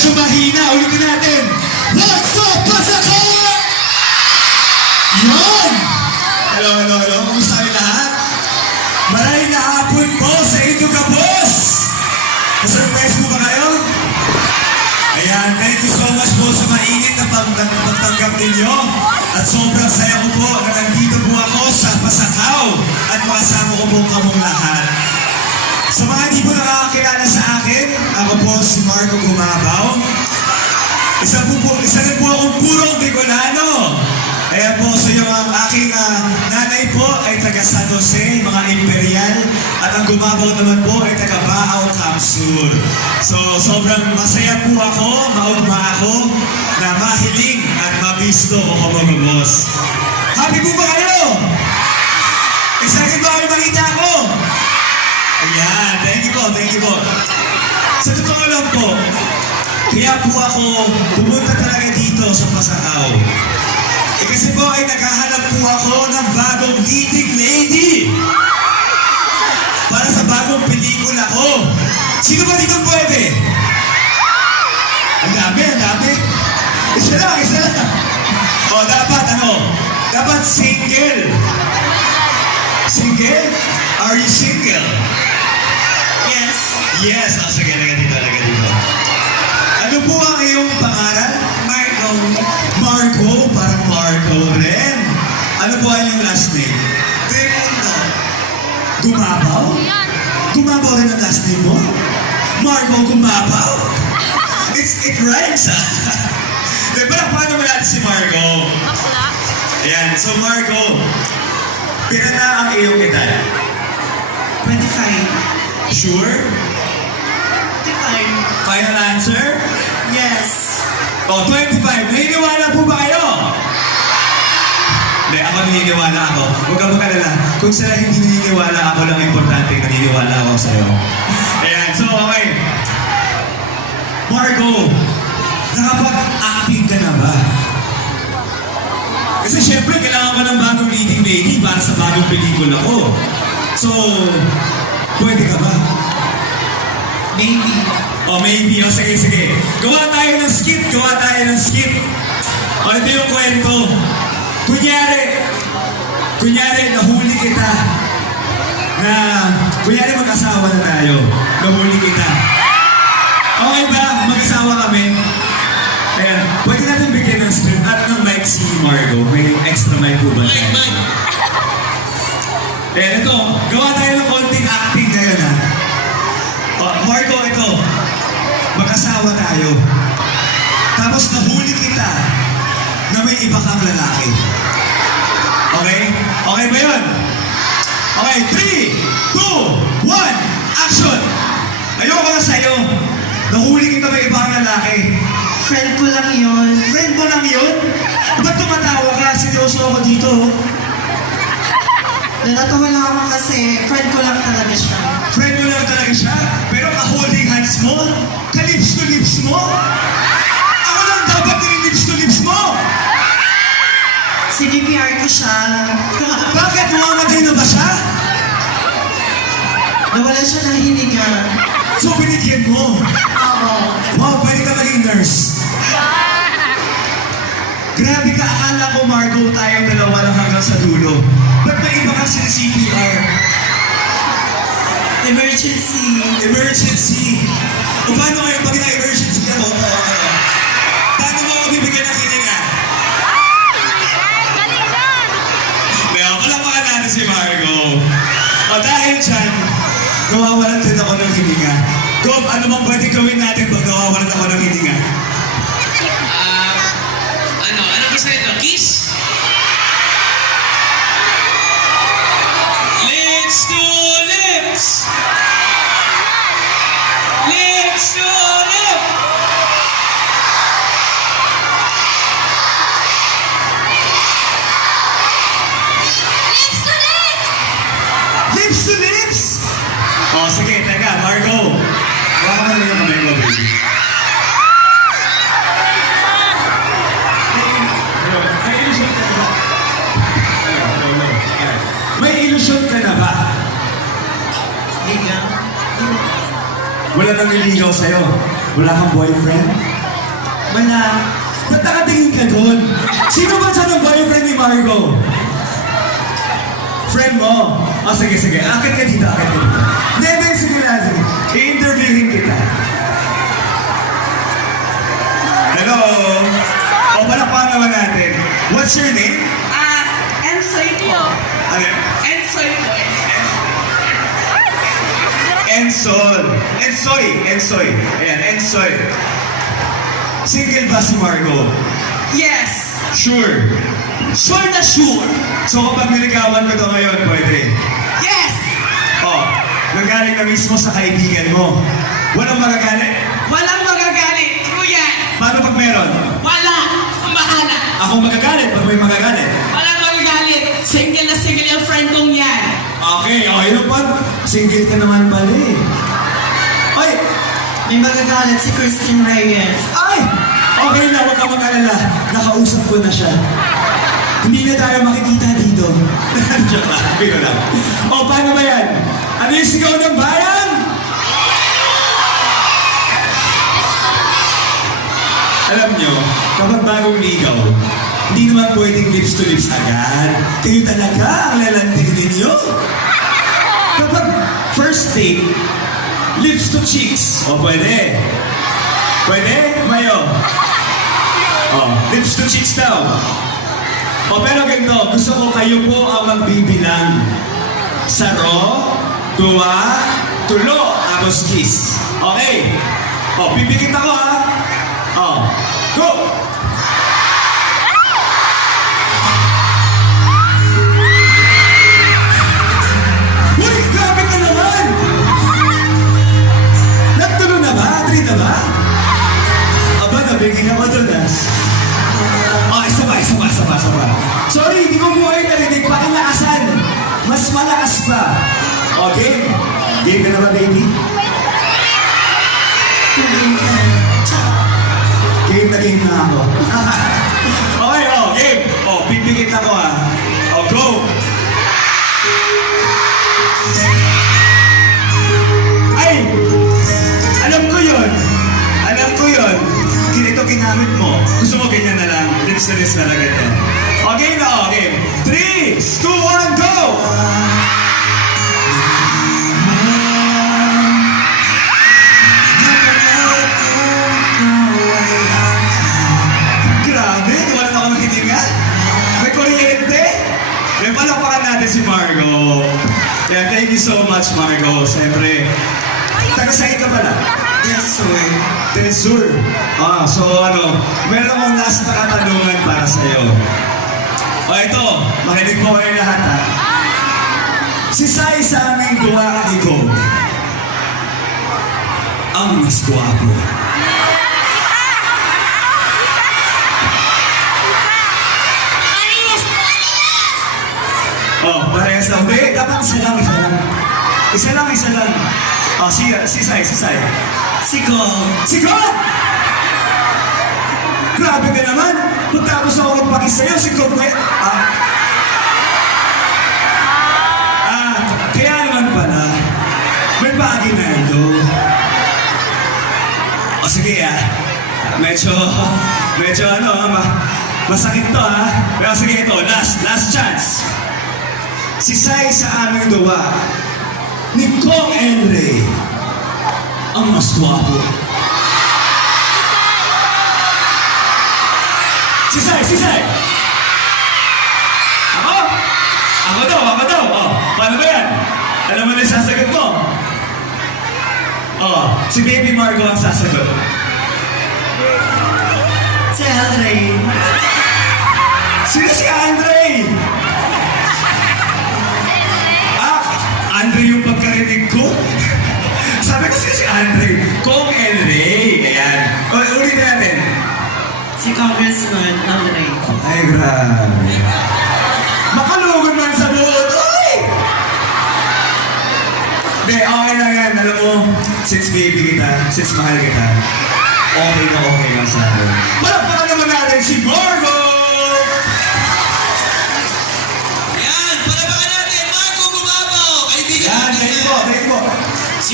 medyo mahina. Ulitin natin. What's up, pasacao? Yun! Hello. Kumusta kayo lahat? Maraming hapon po sa inyo ka, boss! Na-surprise po ba kayo? Ayan, thank you so much po sa mainit na pagtanggap ninyo. At sobrang saya ko po na nandito po ako sa pasacao at makasama ko po kamong lahat. Sa mga hindi po nakakakilala sa akin, ako po si Marco Gumabaw. Isa rin po akong purong Bicolanong. Kaya po sa iyo ang aking nanay po ay taga San Jose, mga Imperial. At ang Gumabaw naman po ay taga Baaw, Kamsur. So sobrang masaya po ako, maugma ako, na mahiling at mabisto ko kumagubos. Happy po ba kayo? Excited ba kayo makita ako? Ayan, thank you po. Sa totoo lang po, kaya po ako pumunta talaga dito sa pasacao. Kasi po ay naghahanap po ako ng bagong leading lady para sa bagong pelikula ko. Sino ba dito pwede? Ang dami. Isa lang. O, dapat single. Single? Are you single? Yes. O, sige, laga dito. Ano po ang iyong pangalan? Marco, parang Marco rin. Ano po ang iyong last name? Gumabaw? Gumabaw rin ang last name mo? Marco Gumabaw? It rhymes, ha? Paano mo natin si Marco? Ayan, so Marco, pila na ang iyong edad? 25. Sure? 25. Final answer? Yes. O, 25. Naniniwala po ba kayo? Hindi, ako naniniwala ako. Huwag kang mag-alala. Kung sila hindi naniniwala, ako lang importante naniniwala ako sa'yo. Ayan, so okay. Marco, nakapag-acting ka na ba? Kasi syempre, kailangan ko ng bagong leading lady para sa bagong pelikula ko. So, pwede ka ba? Maybe. Maybe. Sige. Gawa tayo ng skit. Ito yung kwento. Kunyari, nahuli kita. Kunyari mag-asawa na tayo. Nahuli kita. Okay ba? Mag-asawa kami. Ayan. Pwede natin bigyan ng script at ng mic si Margo. May extra mic po ba? Mic. Ayan, ito. Gawa tayo ng konting acting ngayon, ha? Marco, ito. Mag-asawa tayo. Tapos nahuli kita na may iba kang lalaki. Okay? Okay ba yun? Okay, 3, 2, 1, action! Ayoko na sa'yo. Nahuli kita may iba kang lalaki. Friend ko lang yun. Friend mo lang yun? Ba't tumatawa ka? Seryoso ako dito. Natatawa lang ako kasi friend ko lang talaga siya. Friend mo lang talaga siya? Pero ka-holding hands mo? Ka-lips to lips mo? Ako lang dapat nili-lips to lips mo! CPR ko siya. Bakit? Mamamatay na ba siya? Nawala siya ng hininga. So binigyan mo? Oo. Wow, pwede ka maging nurse. Grabe ka, akala ko Margo tayong dalawa lang hanggang sa dulo. Ba't may iba kang CPR? Emergency. O paano kayo pag na-emergency ako? Paano mo ako bibigyan ng hininga? Hindi, ako lang natin si Margo. O dahil dyan, nawawalan din ako ng hininga. Gob, ano bang pwede gawin natin pag nawawalan ako ng hininga? Ano gusto nito? Kiss? Lips to lips! Lips to lips! Lips to lips! O sige, taga, Margo. Baka mo yung kamay mo, baby. May ilusyon ka na ba? Hindi nga. Wala nang niligaw sa'yo? Wala kang boyfriend? Wala. Ba't nakatingin ka doon? Sino ba dyan ang boyfriend ni Margo? Friend mo? Oh, sige, sige. Akit ka dito, akit ka dito. Hindi, sige lang, sige. I-interviewin kita. Hello? O, palakpakan naman natin. What's your name? Ensoy niyo. Ano? Ensoy po. Ensol. Ensoy. Ayan, Ensoy. Single ba si Margo? Yes. Sure. Sure na sure. So kapag niligawan ko to ngayon, pwede. Yes. Oh, nagaling na mismo sa kaibigan mo. Walang magagalit. Walang magagalit. True yan. Paano pag meron? Wala. Ang bahala. Ako magagalit pag may magagalit. Walang magagalit. Single na single yung friend kong yan. Okay, okay na pa. Single ka naman pala eh. Ay! May magagalit si Christine Reyes. Ay! Okay na, huwag ka mag-alala. Nakausap ko na siya. Hindi na tayo makikita dito. Joke lang, biro lang. O, paano ba yan? Ano yung sigaw ng bayan? Alam nyo, kapag bagong ligaw, hindi naman pwedeng lips to lips agad. Kayo talaga ang lalandig ninyo. Kapag first date, lips to cheeks. O, pwede. Pwede? Mayo. O, lips to cheeks daw. O, pero ganito, gusto ko kayo po ang magbibilang. Saro, tuwa, tulo, tapos kiss. Okay. O, pipikit ako ha. O, go! Uy, grabe ka naman! Nagtulo na ba? 3 na ba? Aba, nabigyan ako dun ah. Oh, isa pa. Sorry, hindi ko po kayo narinig. Pakilakasan. Mas malakas pa. O, game. Game ka na ba, baby? Game na ako. Okay, game. Pipikit ako ah. Go. Ay! Alam ko yun. Ito ginamit mo. Gusto mo ganyan na lang. Lips na lips talaga ito. Okay na, okay. 3, 2, 1, go! Grabe, wala na ako nakitinga. May kuryente. May palakpakan natin si Margo. Yeah, thank you so much, Margo. Siyempre, taga-sahid ka pala. Yes, sir. Tensur. So meron akong last na katanungan para sa'yo. O ito, makinig mo kayo lahat ha. Si Sai sa aming duwa ni Go. Ang mas guwapo. Parehas lang. Hindi, dapat isa lang. Isa lang. Si Sai. Si God! Grabe ka naman! Pagtapos ako magpakis sa'yo, si God na... Kaya naman pala, may bagay na ito. O sige medyo masakit to ha. Pero sige ito, last chance. Si Sai sa aming duwa, ni Kong Enre, ang mas guwapo. Si Sai! Ako daw. Paano ba yan? Alam mo na yung sasagot mo? Si Baby Margo ang sasagot. Si Andre. Sino si Andre? Andre yung pagkarinig ko? Sabi ko si Andre. Kong Enre. Ayan. Ulit natin. Si Congressman Andre. Ay, grabe. Makalugod man sa buod. Uy! Hindi, okay lang yan. Alam mo, since baby kita, since mahal kita, okay lang sa akin. Palakpakan naman natin si Margo! Yan, palabakan natin, Marco Gumabaw. Kaibigan Yan, natin thank you po.